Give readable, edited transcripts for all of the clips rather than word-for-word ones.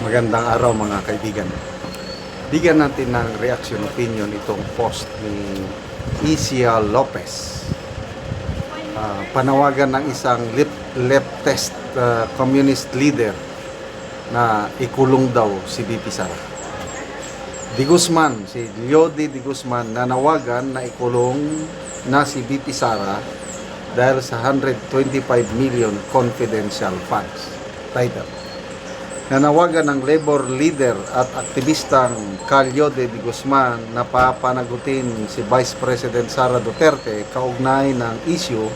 Magandang araw mga kaibigan. Bigyan natin ng reaction opinion itong post ni Isia Lopez. Panawagan ng isang leftist communist leader na ikulong daw si BP Sara. Di Guzman, si Leody Di Guzman nanawagan na ikulong na si BP Sara dahil sa 125 million confidential funds. Title. Nanawagan ng labor leader at aktivistang Leody Di Guzman na papanagutin si Vice President Sara Duterte kaugnay ng issue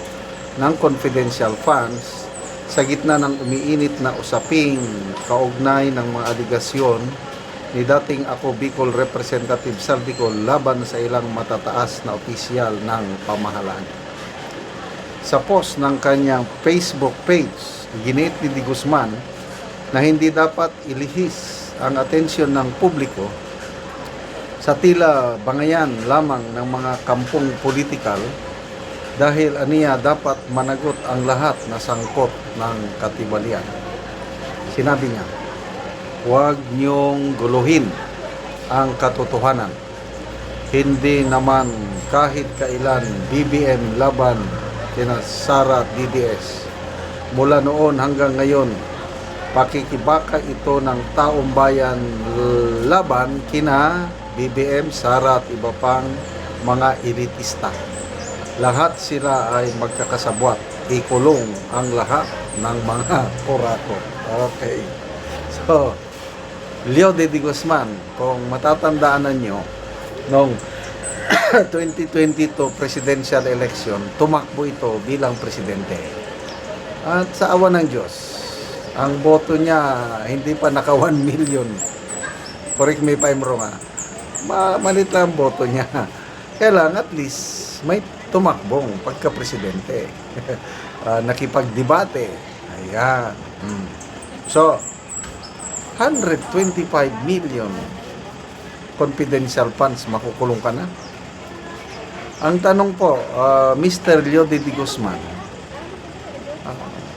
ng confidential funds sa gitna ng umiinit na usaping kaugnay ng mga aligasyon ni dating Ako Bicol Representative Saldico laban sa ilang matataas na opisyal ng pamahalaan. Sa post ng kanyang Facebook page, ginit ni Di Guzman na hindi dapat ilihis ang atensyon ng publiko sa tila bangayan lamang ng mga kampong politikal dahil aniya dapat managot ang lahat na sangkot ng katiwalian. Sinabi niya, huwag niyong guluhin ang katotohanan. Hindi naman kahit kailan BBM laban kina Sara at DDS. Mula noon hanggang ngayon, pakikibaka ito ng taong bayan laban kina BBM, Sara at iba pang mga elitista. Lahat sila ay magkakasabwat. Ikulong ang lahat ng mga kurako. Okay. So, Leody Di Guzman, kung matatandaan nyo, noong 2022 presidential election, tumakbo ito bilang presidente. At sa awa ng Diyos, ang boto niya hindi pa naka 1 million. Correct me if I'm wrong. Malit lang ang boto niya. Kaya lang at least may tumakbong pagka-presidente. Nakipagdebate. Ayan. So, 125 million confidential funds, makukulong ka na? Ang tanong po, Mr. Leody Di Guzman,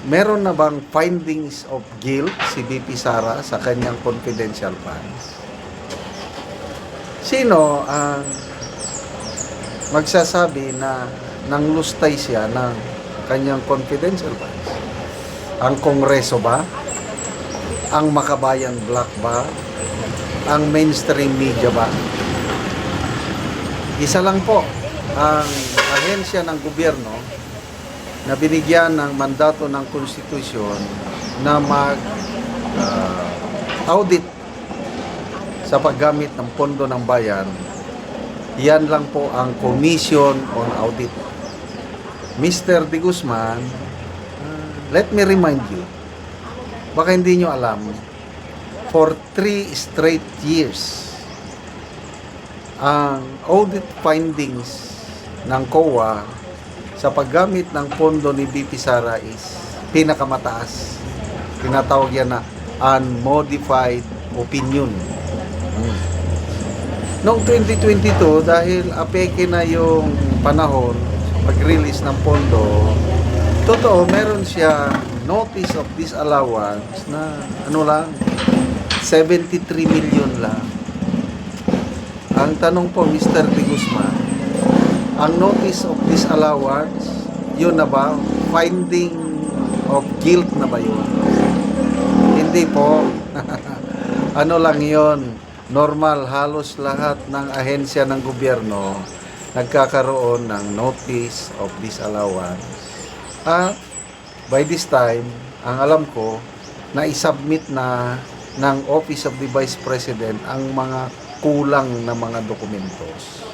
meron na bang findings of guilt si BP Sara sa kanyang confidential funds? Sino ang magsasabi na nanglustay siya ng kanyang confidential funds? Ang Kongreso ba? Ang Makabayan Black ba? Ang mainstream media ba? Isa lang po ang ahensya ng gobyerno na binigyan ng mandato ng konstitusyon na mag-audit sa paggamit ng pondo ng bayan. Yan lang po ang Commission on Audit. Mr. Di Guzman, let me remind you, baka hindi nyo alam, for 3 straight years, ang audit findings ng COA sa paggamit ng pondo ni BP Sara is pinakamataas. Tinatawag yan na unmodified opinion. Noong 2022, dahil apeke na yung panahon pag-release ng pondo, totoo, meron siya notice of disallowance na 73 million lang. Ang tanong po, Mr. Di Guzman, ang notice of disallowance, yun na ba? Finding of guilt na ba yun? Hindi po. Ano lang yun? Normal, halos lahat ng ahensya ng gobyerno nagkakaroon ng notice of disallowance. At by this time, ang alam ko, na-submit na ng Office of the Vice President ang mga kulang na mga dokumentos.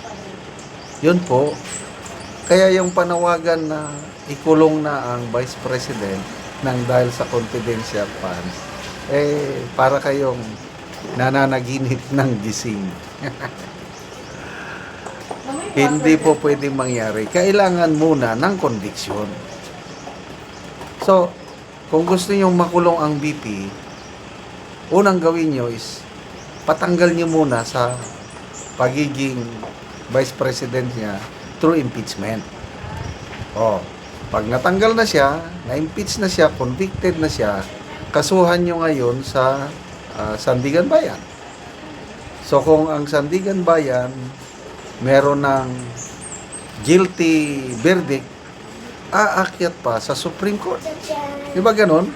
Yun po. Kaya yung panawagan na ikulong na ang Vice President nang dahil sa confidential funds, para kayong nananaginip ng gising. Hindi po pwedeng mangyari. Kailangan muna ng conviction. So, kung gusto nyo makulong ang BP, unang gawin nyo is patanggal nyo muna sa pagiging Vice President niya through impeachment. Pag natanggal na siya, na-impeach na siya, convicted na siya, kasuhan nyo ngayon sa Sandigan Bayan. So kung ang Sandigan Bayan meron ng guilty verdict, aakyat pa sa Supreme Court. Di ba ganon?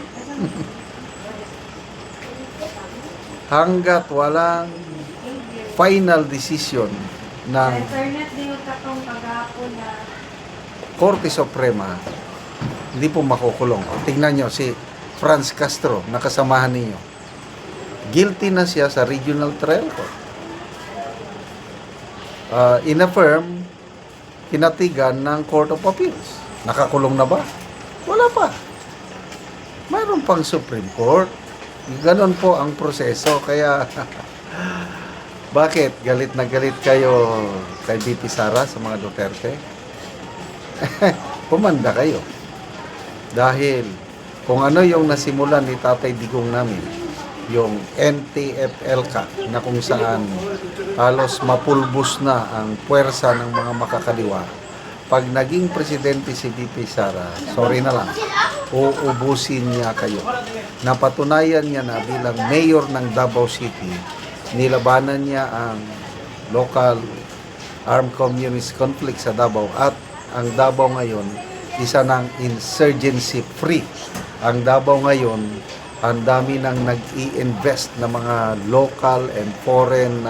Hanggat walang final decision ng Korte Suprema, hindi po makukulong. Tingnan nyo si Franz Castro, nakasamahan ninyo. Guilty na siya sa Regional Trial Court. In-affirm, kinatigan ng Court of Appeals. Nakakulong na ba? Wala pa. Mayroon pang Supreme Court. Ganon po ang proseso. Kaya, bakit? Galit na galit kayo kay BP Sara sa mga Duterte? Pumanda kayo. Dahil, kung ano yung nasimulan ni Tatay Digong namin, yung NTF-ELCA na kung saan halos mapulbos na ang puwersa ng mga makakaliwa. Pag naging presidente si BP Sara, sorry na lang, uubusin niya kayo. Napatunayan niya na bilang mayor ng Davao City, nilabanan niya ang local armed communist conflict sa Davao at ang Davao ngayon, isa ng insurgency free. Ang Davao ngayon, ang dami nang nag-i-invest na mga local and foreign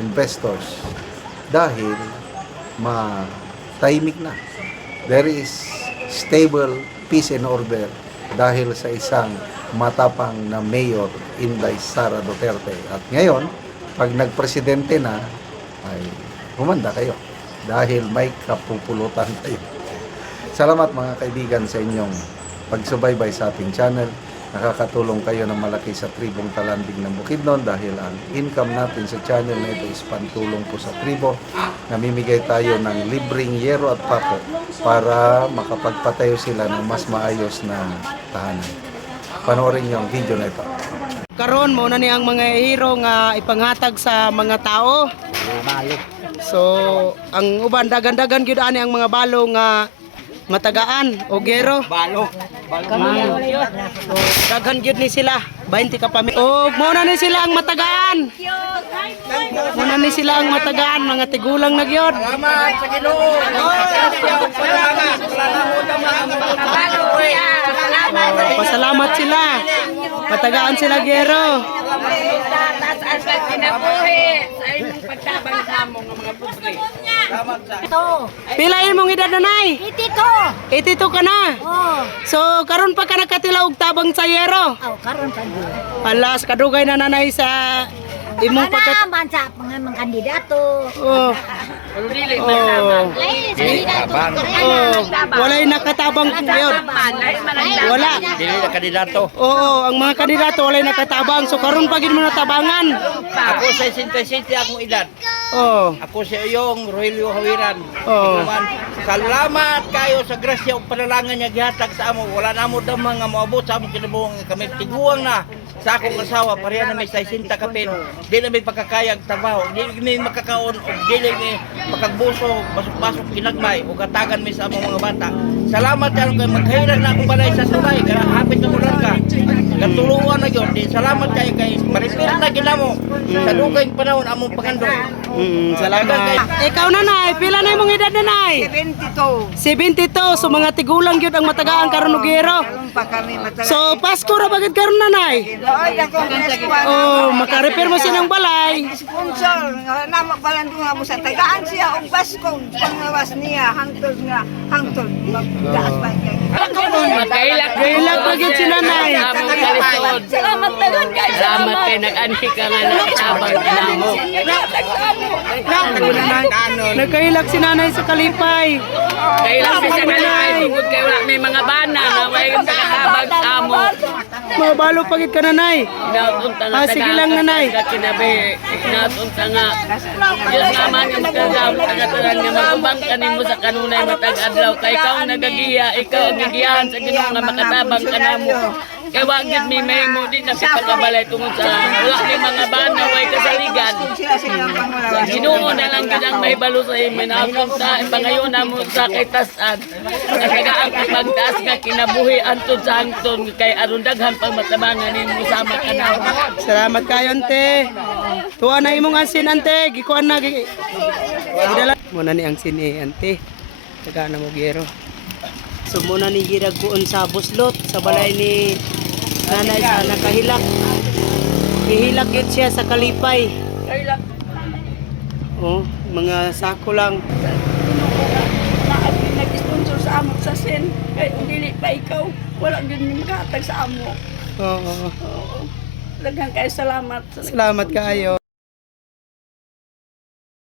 investors dahil tahimik na. There is stable peace and order dahil sa isang matapang na mayor, Inday Sara Duterte. At ngayon, pag nagpresidente na, ay humanda kayo dahil may kapupulutan kayo. Salamat mga kaibigan sa inyong pagsubaybay sa ating channel. Nakakatulong kayo ng malaki sa tribong Talandig ng Bukidnon dahil ang income natin sa channel na ito is pantulong po sa tribo. Namimigay tayo ng libreng yero at pako para makapagpatayo sila ng mas maayos na tahanan. Panoorin niyo ang video na ito. Karon mo na ni ang mga hero nga ipanghatag sa mga tao. Balo. So, ang uban dagan-dagan gyud ani ang mga balo nga matagaan o gero. Balo. So, daghan gyud ni sila. 20 ka pami. O mo na ni sila ang matagaan. Mo na ni sila ang matagaan, mga tigulang na gyud. Salamat sa Ginoo. Pasalamat sila. Matagaan sila gero. Pilain mong edad nanay? 82. 82 ka na? Oh, So karon pa ka nakatilaw og tabang sa yero? karon pa gyud. Alas kadugay na nanay sa imong pagkat. Naman sa mga kandidato. Oh. Ay, kandidato. Walay nakatabang yun. Wala. Dili na kandidato. Oo, ang mga kandidato walay nakatabang. So karon pa gid mo natabangan. Ako sa 67 akong edad. Oh. Ako si Uyong Rogelio Hawiran. Oh. Salamat kayo sa grasya ug panalangan niya gihatag sa amo. Wala na mo damang nga moabot sa among kinabuhi nga kami tiguang na sa akong asawa pareha na may 60 kapin. Di na may pagkakayag trabaho. Di na makakaon ug dili ni makagbuso basok-basok ginagmay ug katagan mi sa among mga bata. Salamat kayo kay maghirag na akong balay sa tulay kaya hapit na mulan ka. Katulungan na yun. Di salamat kayo kay maripir na ginamo sa dugay panahon among pangandong. Salamat. Ikaw nanay, pila na imong edad nanay? 72. 72. So mga tigulang gyud ang matagaan karon og gero. So Pasko ra bagid karon nanay. Oh, maka-repair mo siya ng balay. Sponsor, na magbalandong nga mo sa tagaan siya og baskong pangawas niya hangtod magdaas pa niya. Kailak bagid si nanay. Salamat tagon kay Salamat kay nag-anhi ka nga nakatabang ka mo. Nagkailak si nanay sa kalipay. Kaya lang sa kanay, tungkol kay wala may mga bana na may nakatabang ka mo. Mabalo pagid ka nanay. Inaunta nga Sige lang nanay. Kinabi, inaunta nga. Diyos naman yung magkagaw, tagatalan nga magubang kanin mo sa kanunay matag-adlaw. Kay ikaw ang nagagiya, ikaw ang gigiyahan sa ginoo nga makatabang ka na mo. Kaya wag gid may mahimo din na pagkabalay tungod sa wala ni mga bana way kasaligan. Sila silang pangulawas. Ginoo na lang gid ang mahibalo sa imo na sa pangayon namo sa kay tasan. Nagagaan ka pagtaas nga kinabuhi antud sa hangton kay aron daghan pang matabangan nimo sama kanaw. Salamat kayo, ante. Tuwa na imong ansin, ante. Gikuan na. Gidala. Muna ni ang sini, ante. Taga na mo gero. So muna ni giragkuon sa buslot sa balay ni nanay sa nakahilak. Ihilak yun siya sa kalipay. Oh, mga sako lang. Nag-sponsor sa amo sa sen. Kaya dili pa ikaw. Wala din yung katag sa amo. Oo. Daghang kayo salamat. Salamat kayo.